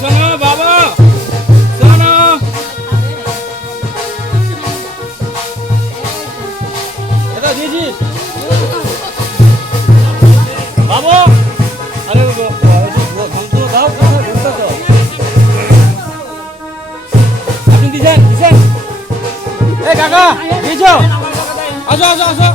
শোনো বাবা, শোনো। এটা দিয়েছিস বাবা? আরে দাও, আপনি দিছেন দিছেন? এই কাকা দিয়েছ? আসো আসো আসো।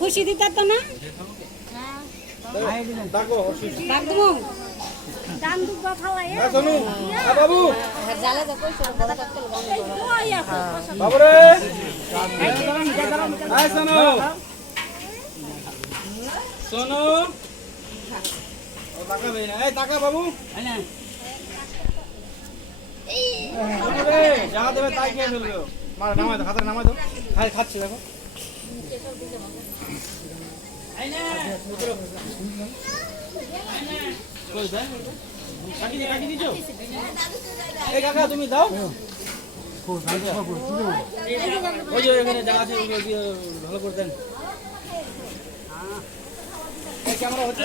খুশি দিতে তো না বাবু শোনো তাকাবে না, এই তাকা বাবু, যা দেবে তাই খেয়ে ফেলবে। নামাই দাও, হাতে নামাই দাও, খাচ্ছি দেখো। কাকা তুমি দাও, ওই যে এখানে যা আছে ভালো করে দেন। ক্যামেরা হচ্ছে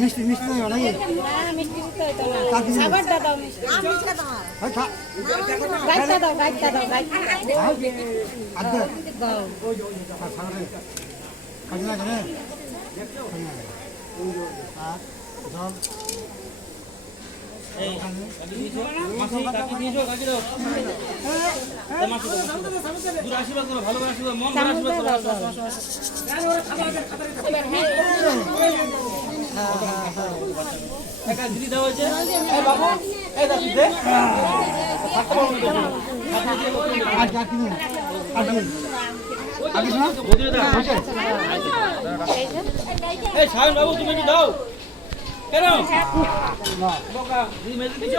মিষ্টি মিষ্টি অনেক আশীর্বাদ করো, ভালো আশীর্বাদ, মন ভরে আশীর্বাদ করো। দিদি দেওয়া হয়েছে বাবু, এই দাদি দে এই সায়ন বাবু তুমি একটু দাও। কেন দিদি মেজে দিচ্ছ?